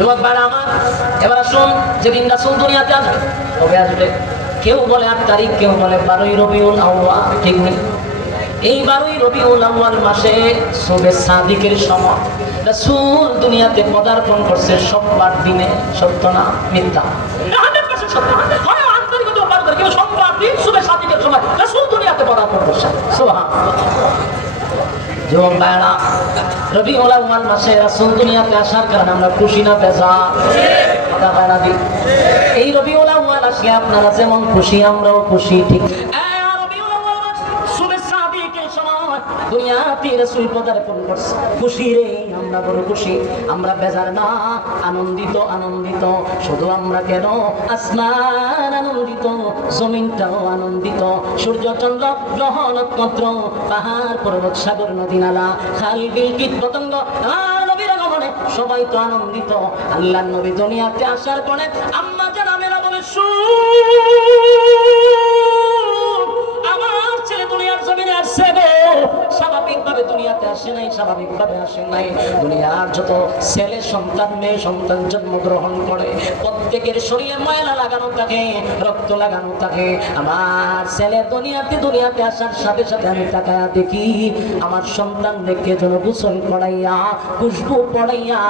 যুবক ভাইরা আমার এবার আসুন যেদিন রাসূল দুনিয়াতে আসবে। কবে আসবে? কেউ বলে আট তারিখ কেউ বলে বারোই রবিউল আউয়াল ঠিক নেই। এই বারোই রবিউল আউয়াল মাসে শুভে সাদিকের সময় রাসূল দুনিয়াতে পদার্পণ করছে সোমবার দিনে সত্য না মিথ্যা? করছে। যুবক ভাইরা রবি ওলাল মাসে রাসূল দুনিয়াতে আসার কারণে আমরা খুশি না, বেজা? কথা হয় না এই রবি ওলাল আসলে আপনারা যেমন খুশি, আমরাও খুশি, ঠিক? দুনিয়াতে রাসূল পদার্পণ করছে। খুশি রে, আমরা বড় খুশি। আমরা বেজার না, আনন্দিত আনন্দিত। শুধু আমরা কেন? আসমান আনন্দিত, জমিনটাও আনন্দিত। সূর্য চন্দ্র, গ্রহ, নক্ষত্র, পাহাড়, পর্বত, সাগর, নদী, নালা, খাল, বিল, কীট, পতঙ্গ নবীর সবাই তো আনন্দিত। আল্লাহ নবী দুনিয়াতে আসার পরে আম্মা জানামেরা বলে শু স্বাভাবিকভাবে দুনিয়াতে আসে নাই, স্বাভাবিকভাবে আসে নাই। দুনিয়ার যত ছেলে সন্তান, মেয়ে সন্তান জন্মগ্রহণ করে, প্রত্যেকের শরীরে ময়লা লাগানো থাকে, রক্ত লাগানো থাকে। আমার ছেলে দুনিয়াতে দুনিয়াতে আসার সাথে সাথে আমি তাকায়া দেখি, আমার সন্তান দেখে যেন গোসল করাইয়া, খুশবু পড়াইয়া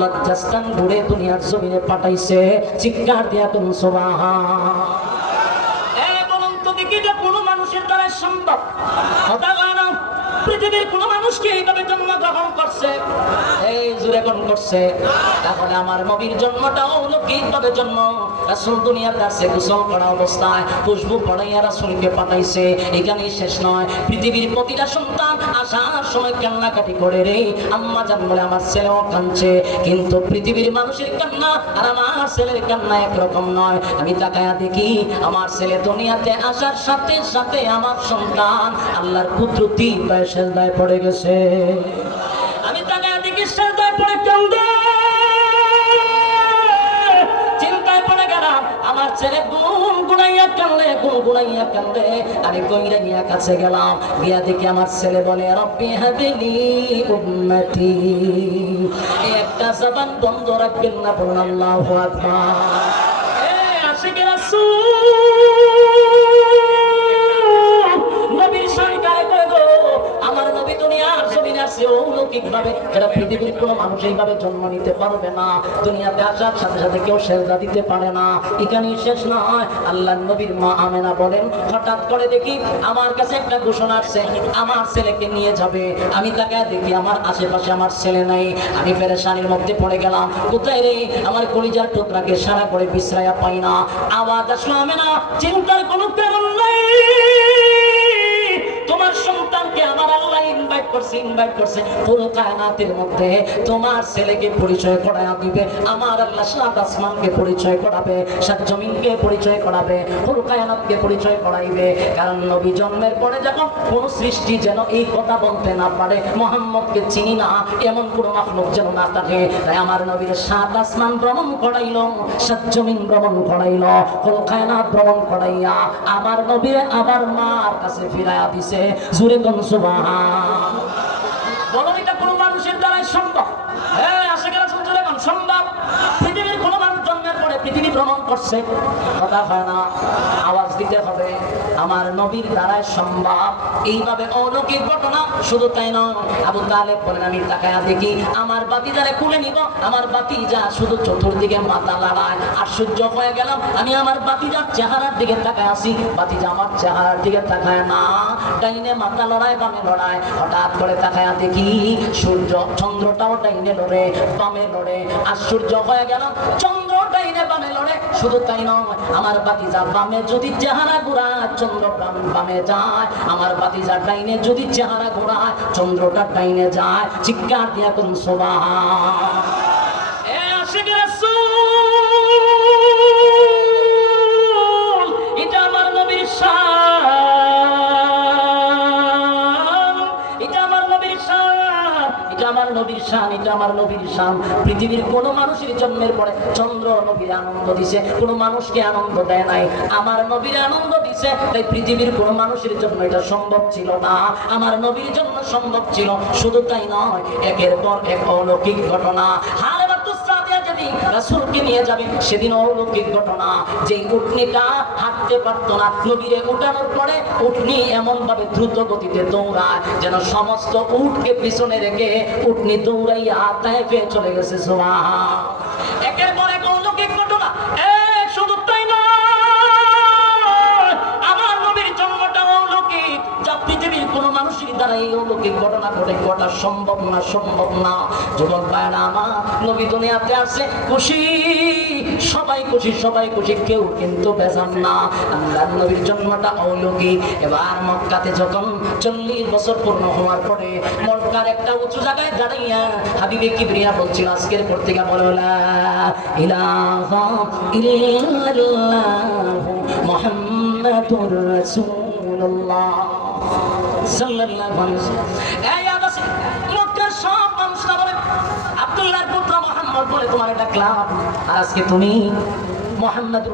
লজ্জাস্থান ঘুরে দুনিয়ার জমিনে পাঠাইছে। চিৎকার দিয়া তুমি সোবাহা বলুন মানুষের দ্বারা সম্ভব? পৃথিবীর কোনো মানুষকে এইভাবে জন্মগ্রহণ করছে, এই জুড়ে গ্রহণ করছে। তাহলে আমার মবির জন্মটাও অলৌকিকভাবে জন্ম। রাসূল দুনিয়াতে আসছে গোসল করা অবস্থায়, খুশবু পড়াইয়া রাসূলকে পাঠাইছে, এখানেই শেষ নয়। পৃথিবীর প্রতিটা সন্তান আসার সময় কান্নাকাটি করে রে। আম্মা জান বলে, আমার ছেলেও কাঁদছে, কিন্তু পৃথিবীর মানুষের কান্না আর আমার ছেলের কান্না একরকম নয়। আমি তাকায়া দেখি, আমার ছেলে দুনিয়াতে আসার সাথে সাথে আমার সন্তান আল্লাহর কুদরতি পায়ে সেজদায় পড়ে গেছে। গুনাইয়া কান্দে আমি কাছে গেলাম। গিয়া দেখি আমার ছেলে বলে, রব্বি হাবিলি উম্মতি। একটা জবান বন্ধ রাখবেন না বলুন, আল্লাহু আকবার। এইভাবে জন্ম নিতে পারবে না, দুনিয়াতে আসার সাথে সাথে কেউ সেজদা দিতে পারে না। এখানেই শেষ নয়। আল্লাহ নবীর মা আমেনা বলেন, হঠাৎ করে দেখি আমার কাছে একটা ঘোষণা আসছে, আমার ছেলেকে নিয়ে যাবে। আমি তাকে দেখি আমার আশেপাশে আমার ছেলে নাই। আমি পেরেশানির মধ্যে পড়ে গেলাম। কোথায় রে? আমার কলিজার টুকরাকে সারা করে বিশ্রায়া পাই না। আওয়াজ আসলো, আমেনা, চিন্তার কোনো কারণ নাই। তোমার সন্তানকে আমার ইনভাইট করছে ইনভাইট করছে। ফুল কায়নাতের মধ্যে তোমার ছেলেকে পরিচয় করায় দিবে, আমার আল্লাহ সাত আসমানকে পরিচয় করাবে, সাত জমিনকে পরিচয় করাবে ফুল কায়নাতকে পরিচয় করাইবে। কারণ নবী জন্মের পরে যখন কোন সৃষ্টি যেন এই কথা বলতে না পারে, মোহাম্মদকে চিনি না, এমন কোন মাহলুক যেন না থাকে। তাই আমার নবীর সাত আসমান ভ্রমণ করাইল, সাত জমিন ভ্রমণ করাইল ফুল কায়নাত ভ্রমণ করাইয়া আমার নবীর আবার মার কাছে ফিরাইয়া দিছে। জুরে কোন মানুষের দ্বারাই সম্ভব হ্যাঁ আশা করা শুনছো দেখুন সম্ভব পৃথিবীর কোনো মানুষ জন্মের পরে পৃথিবী ভ্রমণ করছে, কথা হয় না, আওয়াজ দিতে হবে। আমার নবীর দ্বারাই সম্ভব। এইভাবে অলৌকিক ঘটনা শুধু তাই নয়। আবু তালেব বলেন, আমি তাকায়া দেখি, আমার বাতি যারা কুলে নিব। আমার বাতি যা শুধু চতুর্দিকে মাথা লড়ায় আশ্চর্য হয়ে গেলাম, আমি আমার বাতিজার চেহারার দিকে তাকায় আসি বাতিজা আমার চেহারার দিকে তাকায় না। ডাইনে মাথা লড়ায়, বামে লড়ায়। হঠাৎ করে তাকায়া দেখি, সূর্য, চন্দ্রটাও ডাইনে লড়ে, বামে লড়ে। আশ্চর্য হয়ে গেলাম, চন্দ্র ডাইনে বামে লড়ে। শুধু তাই নয়, আমার বাতিজা বামে যদি চেহারা ঘোরায় চন্দ্র বামে যায়। আমার বাতিজা ডাইনে যদি চেহারা ঘোরায়, চন্দ্রটা ডাইনে যায়। চিৎকার দিয়া কোন সোভা আমার নবীর শান। পৃথিবীর কোন মানুষের জন্মের পরে চন্দ্র নবীর আনন্দ দিছে, কোন মানুষকে আনন্দ দেয় নাই। আমার নবীর আনন্দ দিছে, তাই পৃথিবীর কোন মানুষের জন্য এটা সম্ভব ছিল না। আমার নবীর জন্য সম্ভব ছিল, শুধু তাই নয়, একের পর এক অলৌকিক ঘটনা। যেদিন রাসূলকে নিয়ে যাবে, সেদিন অলৌকিক ঘটনা। যে উটনিটা হাঁটতে পারত না, নবীরে উঠানোর পরে উটনি এমন ভাবে দ্রুত গতিতে দৌড়ায় যেন সমস্ত উটকে পিছনে রেখে উটনি দৌড়াইয়া আতায় পেয়ে চলে গেছে সোমা একের ঘটনা ঘটে, ঘটা সম্ভব না সম্ভব না। যুবক ভাইরা আমার, নবী দুনিয়াতে আসে খুশি? সবাই খুশি সবাই খুশি, কেউ কিন্তু বেজান না। আল্লাহ নবীর জন্মটা অলৌকিক। এবার মক্কাতে যখন চল্লিশ বছর পূর্ণ হওয়ার পরে মক্কার একটা উঁচু জায়গায় দাঁড়াইয়া হাবিবে কিবরিয়া বলছিল, আজকের পর থেকে বলো, লা ইলাহা রাসূলুল্লাহ। সব বলে বলে তোমার আজকে তুমি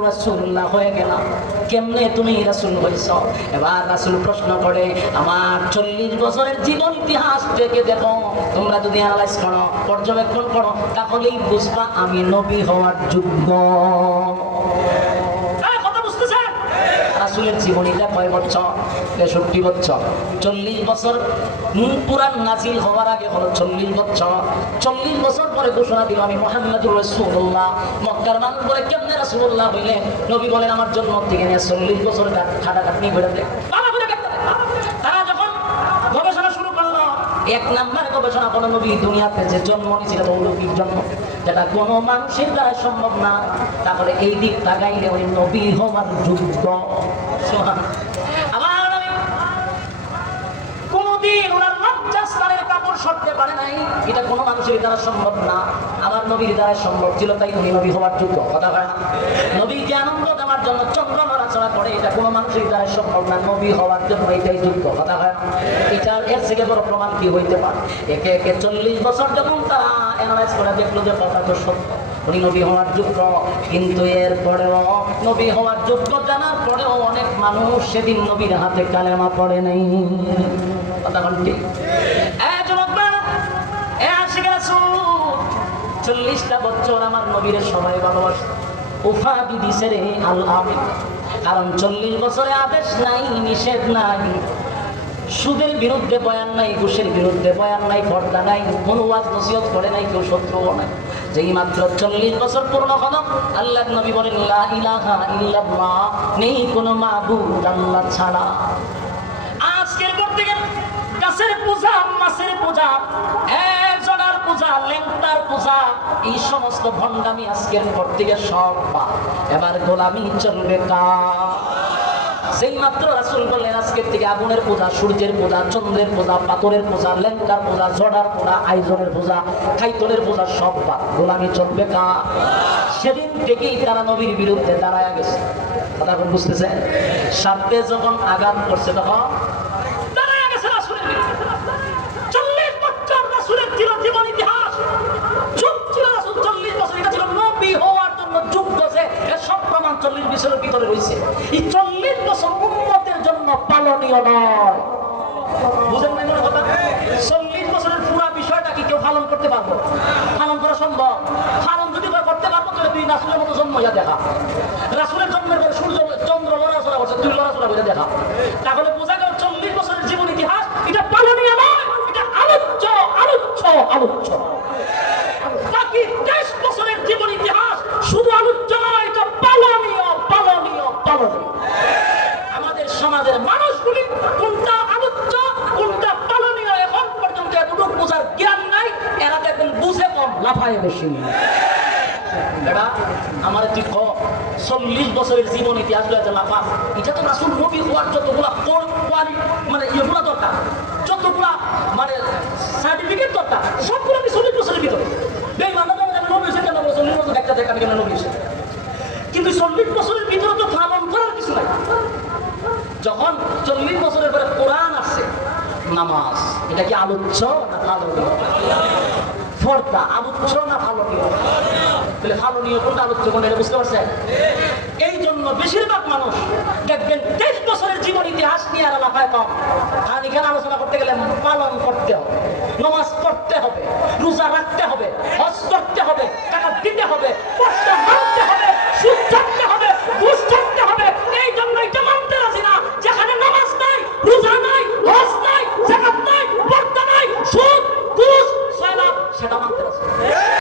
রাসূলুল্লাহ হয়ে গেলাম কেমনে তুমি রাসূল এবার রাসূল প্রশ্ন আমার চল্লিশ বছরের ইতিহাস তোমরা যদি পর্যবেক্ষণ করো, তাহলেই বুঝবা আমি নবী হওয়ার যোগ্য। রাসূলের জীবনীটা কয় বছর? তেষট্টি বছর। চল্লিশ বছর। পুরান নাজিল হওয়ার আগে হলো চল্লিশ বছর। চল্লিশ বছর পরে ঘোষণা দিল আমি মোহাম্মদুর রসুল্লাহ মক্কার মানুষ বলে, কেমনে রসুল্লাহ হইলেন নবী বলেন, আমার জন্ম থেকে নিয়ে চল্লিশ বছর খাটা খাটনি করে দেয় ভালো করে দেখতে হবে। তারা যখন গবেষণা শুরু করল এক নাম্বার গবেষণা করল নবী দুনিয়াতে যে জন্ম নিয়েছিল অলৌকিক জন্ম, যেটা কোনো মানুষের দ্বারা সম্ভব না, তাহলে এই দিক তাকাইলে ওই নবী হওয়ার যোগ্য। নবী কোনদিন ওনার লজ্জাস্থানের কাপড় সরতে পারে নাই, এটা কোনো মানুষের দ্বারা সম্ভব না, আমার নবীর দ্বারা সম্ভব ছিল, তাই উনি নবী হওয়ার যোগ্য। কথা হয় না নবীকে আনন্দ দেওয়ার জন্য চন্দ্র নড়াচড়া করে এটা কোনো মানুষের দ্বারা সম্ভব না নবী হওয়ার জন্য এটাই যোগ্য কথা হয় এটা এর থেকে বড় প্রমাণ কি হইতে পারে একে একে চল্লিশ বছর যখন তারা অ্যানালাইজ করে দেখল যে কথা তো সত্য। উনি নবী হওয়ার যোগ্য কিন্তু এরপরেও নবী হওয়ার যোগ্য জানার পরেও অনেক মানুষ সেদিন নবীর হাতে কালেমা পড়ে নাই। কথা বল ঠিক এ যুবক এ আশিক রাসূল, চল্লিশটা বছর আমার নবীর সবাই ভালোবাসে। উফাবি দিছে রে আল্লাহ কারণ চল্লিশ বছরে আদেশ নাই, নিষেধ নাই। সুদের বিরুদ্ধে বয়ান নাই, ঘুষের বিরুদ্ধে বয়ান নাই, পর্দা নাই, কোনো ওয়াজ নসিহত করে নাই, কেউ শত্রুও নাই। যেই মাত্র চল্লিশ বছর পূর্ণ হলো আল্লাহ নবী বলেন ইলাহা ইল্লাল্লাহ, নেই কোনো মাবুদ আল্লাহ ছাড়া। আজকের পর থেকে গাছের পূজা, মাছের পূজা একজনের পূজা লেংটার পূজা, এই সমস্ত ভণ্ডামি আজকের পর থেকে সব বাদ। এবার গোলামি চলবে কা সেই মাত্র রাসুল বললেন, আজকের থেকে আগুনের পূজা, সূর্যের পূজা, চন্দ্রের পূজা, পাথরের পূজা, লেঙ্কার পূজা জড়ার পূজা, আইজনের পূজা খাইতলের পূজা, সব বাদ গোলামি চলবে কা সেদিন থেকেই তারা নবীর বিরুদ্ধে দাঁড়ায় গেছে। কথা বুঝতেছে সাথে যখন আঘাত করছে তখন দাঁড়ায় গেছে রাসূলের বিরুদ্ধে। চল্লিশ বছর রাসূলের ছিল জীবন ইতিহাস যুগ ছিল রাসূল চল্লিশ বছর এটা ছিল নবী হওয়ার জন্য যোগ্য যে এর সব প্রমাণ চল্লিশ বছরের ভিতরে রয়েছে এই চল্লিশ বছর উন্মতের জন্য পালনীয় নয়। বুঝেন নাই মনে কথা? চল্লিশ বছরের পুরা বিষয়টা কি কেউ পালন করতে পারব? পালন করা সম্ভব? পালন যদি করতে পারব, তাহলে তুই রাসুলের মতো জন্ম দেখা। রাসুলের জন্মের পরে সূর্য, চন্দ্র লড়াচড়া করছে, তুই লড়াচড়া করে দেখা। তাহলে বোঝা গেল চল্লিশ বছরের জীবন ইতিহাস, এটা পালনীয় নয়, এটা আলোচ্য আলোচ্য আলোচ্য। বাকি তেইশ বছরের জীবন ইতিহাস শুধু আলোচ্য নয় এটা পালনীয় পালনীয় পালনীয় আমাদের সমাজের মানুষগুলি কোনটা আলোচ্য কোনটা পালনীয় এখন পর্যন্ত এতটুকু বোঝার জ্ঞান নাই এরা দেখবেন বুঝে কম লাফায় বেশি বেটা আমার তুই ক চল্লিশ বছরের জীবন ইতিহাস রয়েছে লাফা এটা তো রাসুল নবী হওয়ার যতগুলা মানে ইয়েগুলা দরকার, যতগুলা মানে সার্টিফিকেট দরকার, সবগুলো আমি চল্লিশ বছরের ভিতরে। একটা কিন্তু চল্লিশ বছরের ভিতরে তো পালন করার কিছু নাই। যখন চল্লিশ বছরের পরে কোরআন আসছে, নামাজ, এটা কি আলোচ্য না বুঝতে পারছেন? এই জন্য বেশিরভাগ মানুষ দেখবেন তেইশ বছরের জীবন ইতিহাস নিয়ে আর লাফায় কম। আর এখানে আলোচনা করতে গেলে পালন করতে হবে, নমাজ পড়তে হবে, রোজা রাখতে হবে, হজ করতে হবে